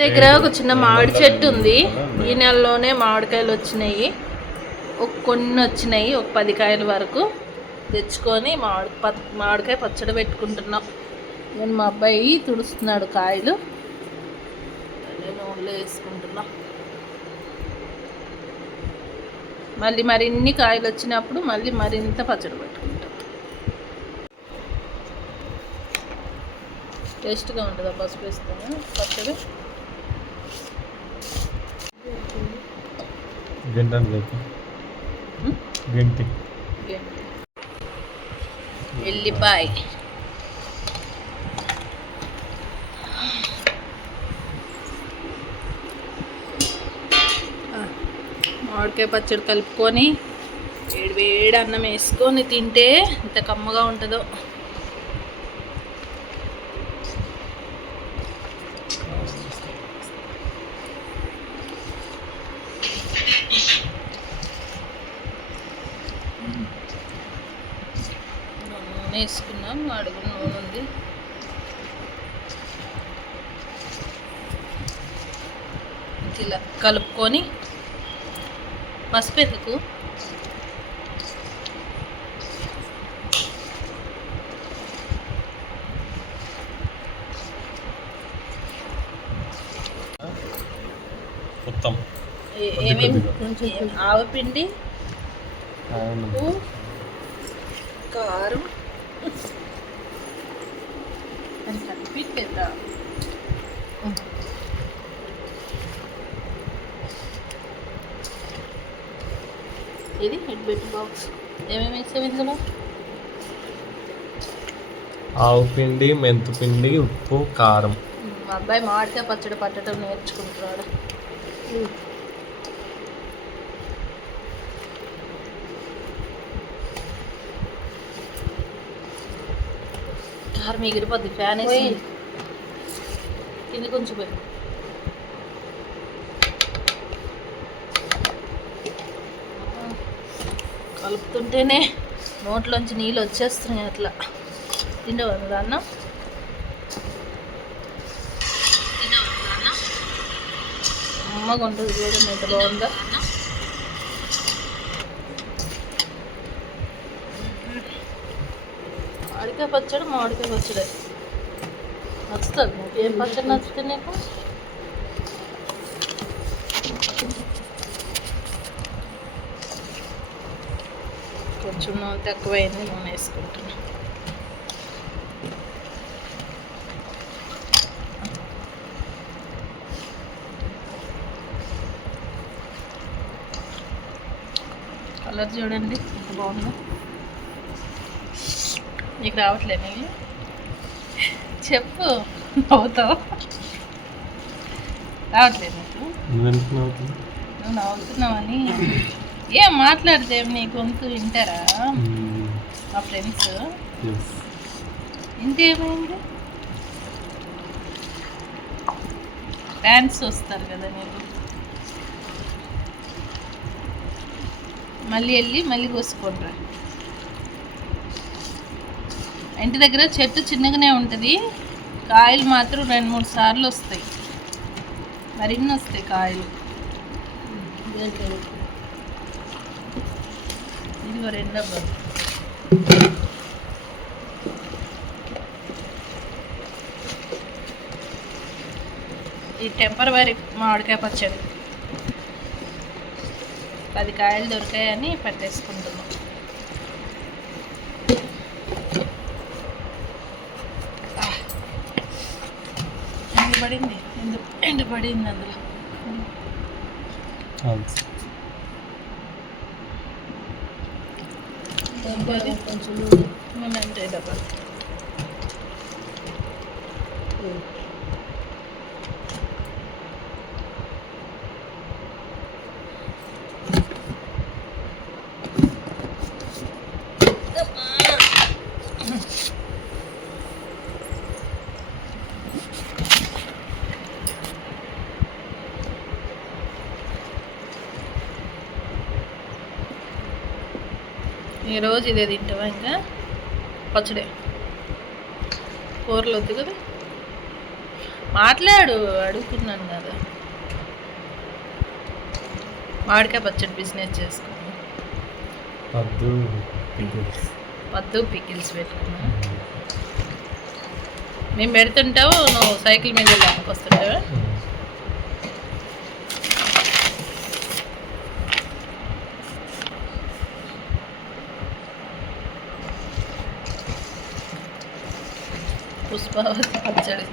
దగ్గర ఒక చిన్న మామిడి చెట్టు ఉంది. ఈ నెలలోనే మామిడికాయలు వచ్చినాయి. ఒక కొన్ని వచ్చినాయి ఒక పది కాయల వరకు తెచ్చుకొని మామిడి ప మామిడికాయ పచ్చడి పెట్టుకుంటున్నాం. నేను మా అబ్బాయి తుడుస్తున్నాడు కాయలు. నేను నూనెలో వేసుకుంటున్నా. మళ్ళీ మరిన్ని కాయలు వచ్చినప్పుడు మళ్ళీ మరింత పచ్చడి పెట్టుకుంటాం. టేస్ట్గా ఉంటుందా పసుపు వేస్తాను పచ్చడి? గంట. గంటి ఎల్లిపాయ మామిడికాయ పచ్చడి కలుపుకొని వేడి వేడి అన్నం వేసుకొని తింటే ఎంత కమ్మగా ఉంటుందో. నూనె వేసుకున్నాం అడుగు నూనె ఉంది ఇలా కలుపుకొని పసుపు ఎందుకు? మొత్తం. ఏ- కొద్ది ఏమేమి కొద్దిగా. ఆవపిండి కారం అది కలిపి పెద్ద ఇది హెడ్ బెట్ బాక్స్. ఏమేమి వేసావు ఇందులో? ఆవు పిండి మెంతు పిండి ఉప్పు కారం. మా అబ్బాయి మామిడికాయ పచ్చడి పట్టడం నేర్చుకుంటున్నాడు. కారం ఎగిరిపోద్ది ఫ్యాన్ వేసి కింద కొంచెం కలుపుతుంటేనే నోట్లోంచి నీళ్ళు వచ్చేస్తున్నాయి అట్లా. తిండవు అన్నం? అమ్మగా ఉంటుంది చూడండి ఎంత బాగుందో. మామిడికాయ పచ్చడి మామిడికాయ పచ్చడి. నచ్చుతుంది నీకు ఏం పచ్చడి నచ్చుతుంది నీకు కొంచెం నూనె తక్కువైంది నూనె వేసుకుంటున్నా కలర్ చూడండి. ఎంత బాగుందో. నీకు రావట్లేదు చెప్పు. నవ్వుతావు. రావట్లేదు నువ్వు? నవ్వుతున్నావని. ఏం మాట్లాడితే నీ గొంతు వింటారా? మా ఫ్రెండ్స్. ఎస్ ఇంకేమైంది? ఫ్యాన్స్ వస్తారు కదా నీకు. మళ్ళీ వెళ్ళి మళ్ళీ కోసుకుంటారా ఇంటి దగ్గర చెట్టు చిన్నగానే ఉంటుంది. కాయలు మాత్రం రెండు మూడు సార్లు వస్తాయి. మరిన్ని వస్తాయి కాయలు. ఇదిగో రెండవ ఈ టెంపరవరీ మామిడికాయ పచ్చడి. పది కాయలు దొరికాయని పెట్టేసుకుంటున్నాం. ఎండబడింది. ఎందు ఎండబడింది అందులో. కొంచెం నూనె. అంటే డబ్బా. ఈరోజు ఇదే తింటావా ఇంకా? పచ్చడే. కూరలు వద్దు కదా? మాట్లాడు అడుగుతున్నాను కదా. మామిడికాయ పచ్చడి బిజినెస్ చేసుకున్నాను వద్దు. వద్దు పికిల్స్ పెట్టుకున్నా మేము పెడుతుంటావు నువ్వు సైకిల్ మీద లేకపోతుంటావా పుష్పావతి పచ్చడి.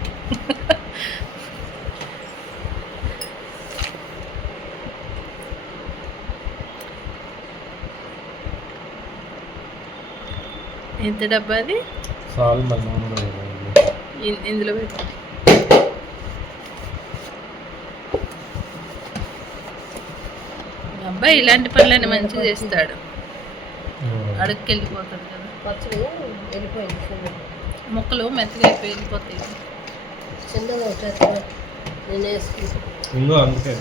ఎంత డబ్బా అది? ఇందులో పెట్టు. అబ్బాయి ఇలాంటి పనులన్నీ మంచిగా చేస్తాడు. అడుగుకి వెళ్ళిపోతాడు కదా. పచ్చడి వెళ్ళిపోయింది ముక్కలు మెత్తగా అయిపోయి వెళ్ళిపోతాయి చిన్నది ఒకటి నేను వేసుకుంటాను అందుకే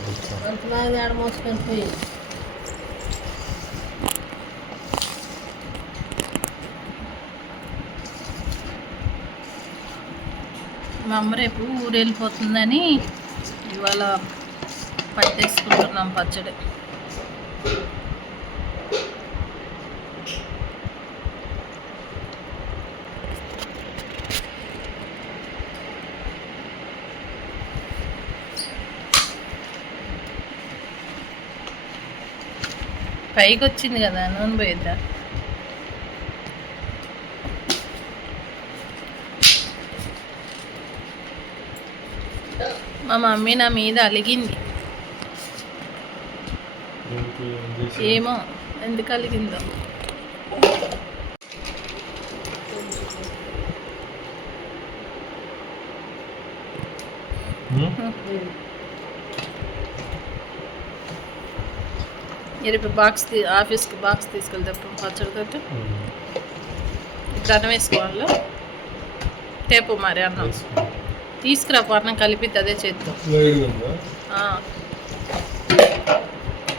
అంత బాగా ఆడ మోసుకొని పోయి. మా అమ్మ రేపు ఊరు వెళ్ళిపోతుందని ఇవాళ పట్టేసుకుంటున్నాం పచ్చడి. పైకి వచ్చింది కదా నూనె పోయిద్దా? మా మమ్మీ నా మీద అలిగింది. ఏమో ఎందుకు అలిగిందో. హ్మ్? రేపు బాక్స్ తీ ఆఫీస్కి బాక్స్ తీసుకెళ్తాం పచ్చడితో హ్మ్. ఇప్పుడు అన్నం వేసుకోవాలి టేపు మరి అన్నం. తీసుకురా అన్నం కలిపి అదే చేద్దాం వేడిగా ఉందా? ఆ.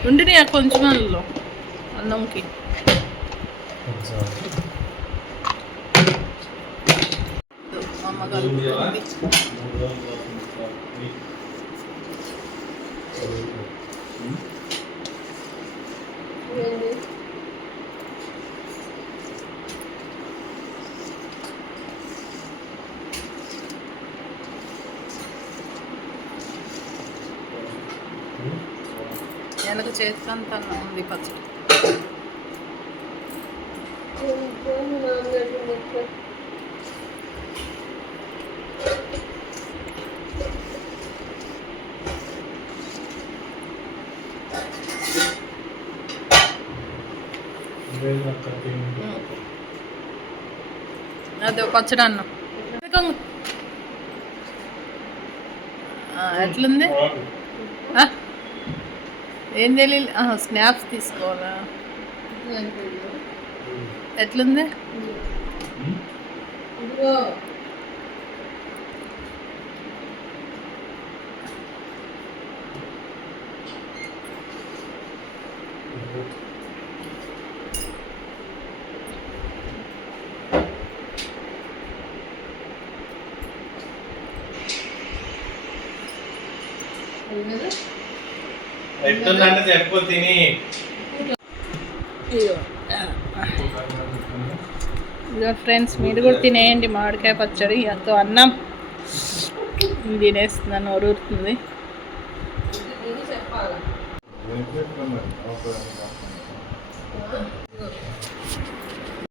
ఉండిని ఆ కొంచెం అందులో అన్నంకి కొంచెం. వెనక చేతికంతా ఉంది పచ్చడి. అదే పచ్చడి అన్నం ఎట్లుంది? ఏం తెలియదు స్నాప్స్ తీసుకోవాలా ఎట్లుంది హ్మ్? ఇదిగో ఉన్నది? ఎట్టుందంటే చెప్పు తిని. ఇదిగో ఫ్రెండ్స్ మీరు కూడా తినేయండి మామిడికాయ పచ్చడి ఎంతో అన్నం. ఇది తినేస్తున్నాను ఇది చెప్పాలా?